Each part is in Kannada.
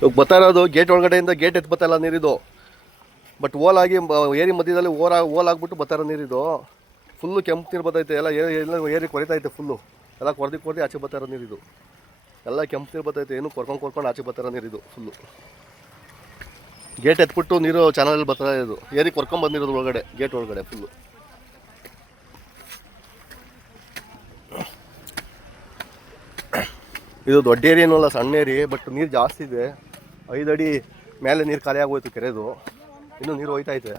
ಇವಾಗ ಬರ್ತಾ ಇರೋದು ಗೇಟ್ ಒಳಗಡೆಯಿಂದ ಗೇಟ್ ಎತ್ತು ಬರ್ತಾ ಇಲ್ಲ ನೀರಿದು. ಬಟ್ ಓಲಾಗಿ ಏರಿ ಮಧ್ಯದಲ್ಲಿ ಓಲಾಗ್ಬಿಟ್ಟು ಬರ್ತಾ ಇರೋ ನೀರಿದು. ಫುಲ್ಲು ಕೆಂಪು ನೀರು ಬರ್ತೈತೆ, ಎಲ್ಲ ಏರಿ ಕೊರಿತೈತೆ ಫುಲ್ಲು. ಎಲ್ಲ ಕೊರ್ದು ಆಚೆ ಬರ್ತಾ ಇರೋ ನೀರಿದು. ಎಲ್ಲ ಕೆಂಪು ನೀರು ಬರ್ತೈತೆ, ಏನು ಕೊರ್ಕೊಂಡು ಆಚೆ ಬರ್ತಾ ಇರೋ ನೀರಿದು ಫುಲ್ಲು. ಗೇಟ್ ಎತ್ಬಿಟ್ಟು ನೀರು ಚಾನಲಲ್ಲಿ ಬರ್ತಾ ಇರೋದು, ಏರಿ ಬಂದಿರೋದು ಒಳಗಡೆ, ಗೇಟ್ ಒಳಗಡೆ ಫುಲ್ಲು. ಇದು ದೊಡ್ಡ ಏರಿ ಏನೂ ಅಲ್ಲ, ಸಣ್ಣ ಏರಿ. ಬಟ್ ನೀರು ಜಾಸ್ತಿ ಇದೆ, 5 ಅಡಿ ಮೇಲೆ ನೀರು ಖಾಲಿ ಆಗೋಯ್ತು ಕೆರೆದು. ಇನ್ನೂ ನೀರು ಹೋಯ್ತೈತೆ.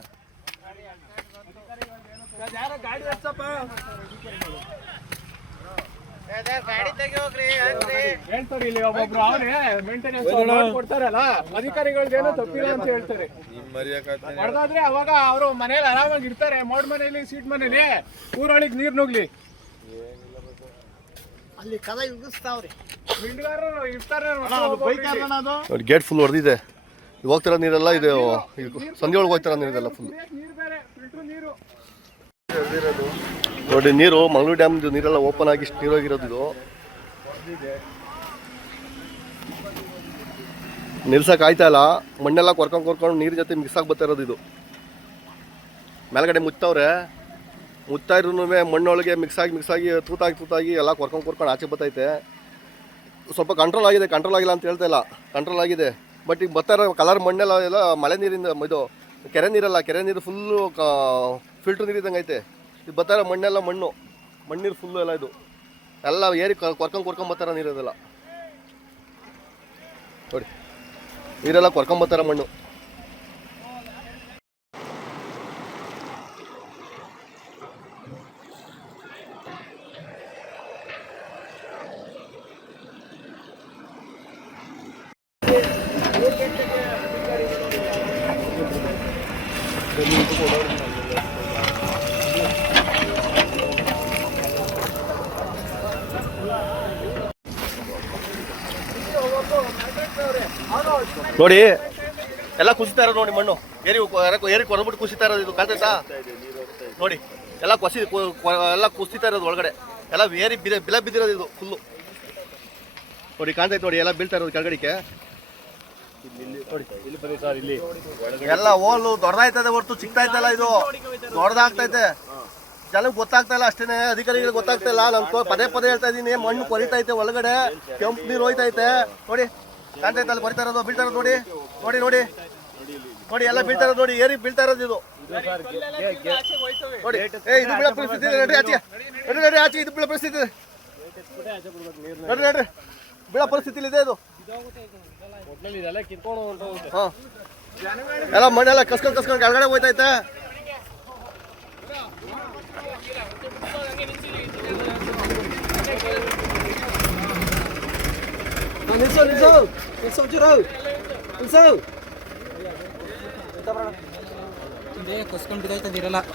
ಅಧಿಕಾರಿಗಳೇನೋ ತಪ್ಪಿಲ್ಲ ಅಂತ ಹೇಳ್ತಾರೆ. ಹೊಡೆದಾದ್ರೆ ಅವಾಗ ಅವರು ಮನೇಲಿ ಆರಾಮಾಗಿ ಇರ್ತಾರೆ, ಮೋಡ್ ಮನೇಲಿ ಸೀಟ್ ಮನೇಲಿ. ಊರೊಳಗೆ ನೀರ್ ನುಗ್ಲಿ, ಅಲ್ಲಿ ಕದ ಇಳಿಸ್ತಾವ್ರಿ. ಮಿಂಡ್ಗಾರರು ಇರ್ತಾರೆ. ಗೇಟ್ ಫುಲ್ ಹೊಡೆದಿದೆ. ಹೋಗ್ತಿರೋ ನೀರೆಲ್ಲ ಇದೆ, ಸಂಜೆ ಒಳಗೆ ಹೋಗ್ತಿರೋ ನೀರಿದೆಲ್ಲ ಫುಲ್. ನೋಡಿ ನೀರು ಮಂಗಳೂರು ಡ್ಯಾಮ್ದು ನೀರೆಲ್ಲ ಓಪನ್ ಆಗಿ ಇಷ್ಟು ನೀರೋಗಿರೋದು. ಇದು ನಿಲ್ಸಕ್ಕೆ ಆಯ್ತಾ ಇಲ್ಲ, ಮಣ್ಣೆಲ್ಲ ಕೊರ್ಕೊಂಡು ನೀರು ಜೊತೆ ಮಿಕ್ಸ್ ಆಗಿ ಬರ್ತಾ ಇರೋದು. ಇದು ಮೇಲ್ಗಡೆ ಮುಚ್ತಾ ಇರೂ ಮಣ್ಣೊಳಗೆ ಮಿಕ್ಸ್ ಆಗಿ ತೂತಾಗಿ ಎಲ್ಲ ಕೊರ್ಕೊಂಡು ಆಚೆ ಬರ್ತೈತೆ. ಸ್ವಲ್ಪ ಕಂಟ್ರೋಲ್ ಆಗಿಲ್ಲ ಅಂತ ಹೇಳ್ತಾ ಇಲ್ಲ, ಕಂಟ್ರೋಲ್ ಆಗಿದೆ. ಬಟ್ ಈಗ ಬರ್ತಾ ಇರೋ ಕಲರ್ ಮಣ್ಣೆಲ್ಲ ಎಲ್ಲ ಮಳೆ ನೀರಿಂದ, ಇದು ಕೆರೆ ನೀರು ಫುಲ್ಲು ಫಿಲ್ಟ್ರ್ ನೀರು ಇದ್ದಂಗೆ ಐತೆ. ಇದು ಬರ್ತಾ ಇರೋ ಮಣ್ಣೆಲ್ಲ ಮಣ್ಣೀರು ಫುಲ್ಲು ಎಲ್ಲ. ಇದು ಎಲ್ಲ ಏರಿ ಕೊರ್ಕೊಂಡು ಬರ್ತಾರ ನೀರು. ಇದೆಲ್ಲ ನೋಡಿ, ನೀರೆಲ್ಲ ಕೊರ್ಕೊಂಬರ್ತಾರ ಮಣ್ಣು. ನೋಡಿ ಎಲ್ಲ ಕುಸಿತಾ ಇರೋದು ನೋಡಿ, ಮಣ್ಣು ಏರಿ ಕೊರಬಿಟ್ಟು ಕುಸಿತಾ ಇರೋದು. ಇದು ಕಾಣ್ತೈತಾ ನೋಡಿ, ಎಲ್ಲ ಎಲ್ಲ ಕುಸಿತಾ ಇರೋದು ಒಳಗಡೆ. ಎಲ್ಲ ಏರಿ ಬಿದ್ದಿರೋದು ಇದು ಫುಲ್ಲು. ನೋಡಿ ಕಾಣ್ತೈತೆ ನೋಡಿ, ಎಲ್ಲ ಬೀಳ್ತಾ ಇರೋದು ಕೆಳಗಡಿಕೆ. ಎಲ್ಲ ಓಲು ದೊಡ್ಡದಾಯ್ತದೆ ಹೊರತು ಚಿಕ್ಕದಾಯ್ತಲ್ಲ. ಇದು ದೊಡ್ಡದಾಗ್ತೈತೆ, ಜನಕ್ಕೆ ಗೊತ್ತಾಗ್ತಾ ಇಲ್ಲ ಅಷ್ಟೇ, ಅಧಿಕಾರಿಗಳಿಗೆ ಗೊತ್ತಾಗ್ತಾ ಇಲ್ಲ. ನಾನು ಪದೇ ಹೇಳ್ತಾ ಇದ್ದೀನಿ, ಮಣ್ಣು ಕೊರಿತೈತೆ ಒಳಗಡೆ, ಕೆಂಪು ನೀರು ಹೋಯ್ತೈತೆ. ನೋಡಿ ಕಾಣ್ತೈತೆ, ಅಲ್ಲಿ ಕೊರಿತಾ ಇರೋದು, ಬೀಳ್ತಾ ಇರೋದು ನೋಡಿ ಎಲ್ಲ ಬೀಳ್ತಾ ಇರೋದು ನೋಡಿ, ಏರಿ ಬೀಳ್ತಾ ಇರೋದು ಇದು ನೋಡಿ. ಇದು ಬೀಳೋ ಪರಿಸ್ಥಿತಿ ಇದೆ, ನಡ್ರಿ ಆಚೆ ಇದು ಬೀಳೋ ಪರಿಸ್ಥಿತಿ ಇದೆ, ನಡ್ರಿ ಬೀಳೋ ಪರಿಸ್ಥಿತಿ ಇದೆ ಇದು. ಎಲ್ಲ ಮಣ್ಣೆಲ್ಲ ಕಸ್ಕೊಂಡು ಕೆಳಗಡೆ ಹೋಯ್ತೈತೆ.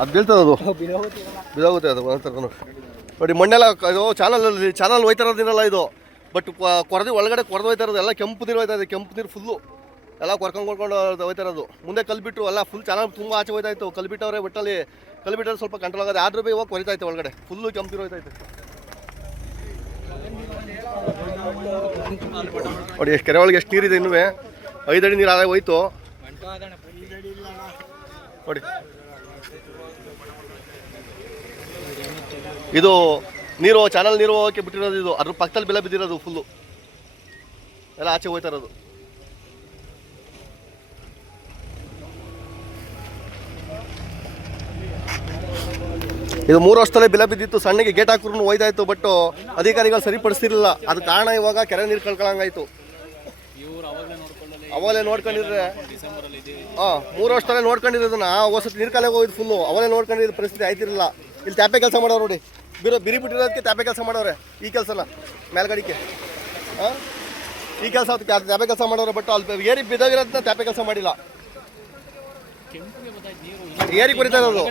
ಅದು ಬೀಳ್ತದೆ, ಬಿದೋಗುತ್ತೆ ಅದು. ನೋಡಿ ಮಣ್ಣೆಲ್ಲ ಇದು ಚಾನಲ್ ಹೋಯ್ತಾ ಇರೋದಿರಲ್ಲ ಇದು. ಬಟ್ ಒಳಗಡೆ ಕೊರೆದು ಹೋಯ್ತಾ ಇರೋದು, ಎಲ್ಲ ಕೆಂಪು ನೀರು ಹೋಯ್ತಾ ಇದೆ. ಕೆಂಪು ನೀರು ಫುಲ್ಲು ಎಲ್ಲ ಕೊರ್ಕೊಂಡು ಹೋಯ್ತಾ ಇರೋದು. ಮುಂದೆ ಕಲ್ಬಿಟ್ರು ಎಲ್ಲ ಫುಲ್ ಚಾನಲ್ ತುಂಬ ಆಚೆ ಹೋಯ್ತಾಯಿತ್ತು. ಕಲ್ಬಿಟ್ಟವ್ರೆ, ಒಟ್ಟಲ್ಲಿ ಕಲ್ಬಿಟ್ಟಲ್ಲಿ ಸ್ವಲ್ಪ ಕಂಟ್ರೋಲ್ ಆಗೋದು. ಆದ್ರೂ ಇವಾಗ ಕೊರಿತೈತೆ ಒಳಗಡೆ ಫುಲ್ಲು ಕೆಂಪು ನೀರು ಹೋಯ್ತೈತೆ. ನೋಡಿ ಎಷ್ಟು ಕೆರೆ ಒಳಗೆ ಎಷ್ಟು ನೀರಿದೆ, ಇನ್ನೂ 5 ಅಡಿ ನೀರು ಆದಾಗ ಹೋಯ್ತು ನೋಡಿ. ಇದು ನೀರು ಚಾನಲ್ ನೀರು ಹೋಗೋಕ್ಕೆ ಬಿಟ್ಟಿರೋದು. ಇದು ಅದ್ರ ಪಕ್ಕದಲ್ಲಿ ಬೆಲೆ ಬಿದ್ದಿರೋದು ಫುಲ್ಲು ಎಲ್ಲ ಆಚೆ ಹೋಯ್ತಾ ಇರೋದು. ಇದು 3 ವರ್ಷದಲ್ಲೇ ಬೆಲೆ ಬಿದ್ದಿತ್ತು. ಸಣ್ಣಗೆ ಗೇಟ್ ಹಾಕಿದ್ರು ಹೋಯ್ತಾ ಇತ್ತು. ಬಟ್ ಅಧಿಕಾರಿಗಳು ಸರಿಪಡಿಸ್ತಿರ್ಲಿಲ್ಲ. ಅದು ಕಾರಣ ಇವಾಗ ಕೆರೆ ನೀರು ಕಳ್ಕೊಳ್ಳಂಗಾಯ್ತು. ಅವಲೇ ನೋಡ್ಕೊಂಡಿದ್ರೆ 3 ವರ್ಷದಲ್ಲೇ ನೋಡ್ಕೊಂಡಿರೋದನ್ನ ಹೊಸತ್ತು ನೀರು ಕಾಲೇ ಹೋಗಿದ್ದು ಫುಲ್ಲು. ಅವಲೇ ನೋಡ್ಕೊಂಡಿದ್ದು ಪರಿಸ್ಥಿತಿ ಆಯ್ತಿರಲಿಲ್ಲ. ಇಲ್ಲಿ ತ್ಯಾಪೆ ಕೆಲಸ ಮಾಡೋರು ನೋಡಿ, ಬಿರಿ ಬಿಟ್ಟಿರೋದಕ್ಕೆ ತ್ಯಾಪೆ ಕೆಲಸ ಮಾಡೋರೆ. ಈ ಕೆಲಸನ ಮೇಲ್ಗಡಿಕೆ ಈ ಕೆಲಸ ತ್ಯಾಪೆ ಕೆಲಸ ಮಾಡೋರು. ಬಟ್ ಅಲ್ಲಿ ಏರಿ ಬಿದ್ದೋಗಿರೋದನ್ನ ತ್ಯಾಪೆ ಕೆಲಸ ಮಾಡಿಲ್ಲ. ಏರಿ ಕೊರಿತಾ ಇರೋದು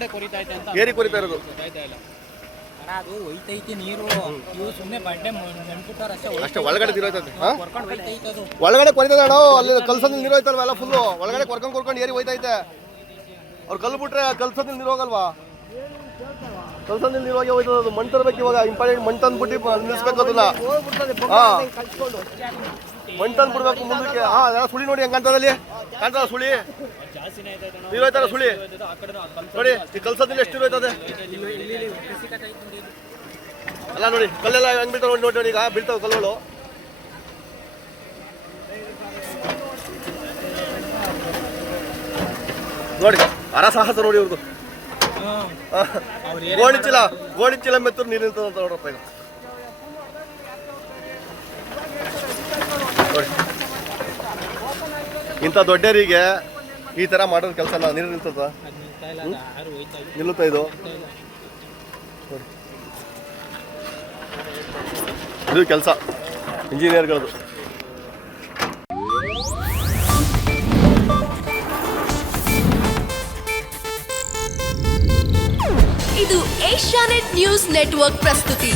ಅಷ್ಟೇ. ಒಳಗಡೆ ನೀರು ಹೋಯ್ತದೆ, ಒಳಗಡೆ ಕೊರಿತದೆ ಅಣ್ಣ. ಅಲ್ಲಿ ಕಲ್ಸಲ್ಲಿ ನೀರು ಹೋಯ್ತಲ್ವ ಎಲ್ಲ ಫುಲ್ಲು. ಒಳಗಡೆ ಕೊರ್ಕೊಂಡು ಏರಿ ಹೋಯ್ತೈತೆ. ಅವ್ರು ಕಲ್ಲು ಬಿಟ್ರೆ ಕಲ್ಸಲ್ಲಿ ನೀರು ಹೋಗಲ್ವಾ? ಕಲ್ಸಲ್ಲಿ ನೀರು ಹೋಗಿ ಹೋಯ್ತದೆ. ಅದು ಮಣ್ಣು ತರಬೇಕು ಇವಾಗ. ಇಂಪಾರ್ಟೆಂಟ್ ಮಣ್ಣು ತಂದ್ಬಿಟ್ಟು ನಿಲ್ಲಿಸ್ಬೇಕು ಅದನ್ನ. ಮಣ್ಣು ತಂದು ಬಿಡ್ಬೇಕು ಮುಂದಕ್ಕೆ. ಹಾಂ ಸುಳಿ ನೋಡಿ ಹೆಂಗೆ ಕಾಣ್ತದಲ್ಲಿ ಕಾಣ್ತದ ಸುಳಿ ನೀರೋಯ್ತದ ಸುಳಿ ನೋಡಿ. ಈ ಕಲ್ಸೋದಿಲ್ಲ ಎಷ್ಟು ಇರೋಯ್ತದೆ ಅಲ್ಲ ನೋಡಿ. ಕಲ್ಲೆಲ್ಲ ಹೆಂಗೆ ಬೀಳ್ತಾವೆ ನೋಡಿ ನೋಡಿ. ಈಗ ಬೀಳ್ತಾವೆ ಕಲ್ಲುಗಳು. ನೋಡಿ ಅರಸಾಹಸ ನೋಡಿ ಇವ್ರದ್ದು. ಗೋಣಿಚೀಲ ಮೆತ್ತೂರು ನೀರು ನಿಲ್ತದಂತ ನೋಡ್ರಪ್ಪ ಈಗ ನೋಡಿ. ಇಂಥ ದೊಡ್ಡರಿಗೆ ಈ ಥರ ಮಾಡೋದು ಕೆಲಸ ನೀರು ನಿಲ್ತದ ನಿಲ್ಲುತ್ತಾ ಇದು ಇದು ಕೆಲಸ ಇಂಜಿನಿಯರ್ಗಳದು. ಇದು ಏಷ್ಯಾನೆಟ್ ನ್ಯೂಸ್ ನೆಟ್ವರ್ಕ್ ಪ್ರಸ್ತುತಿ.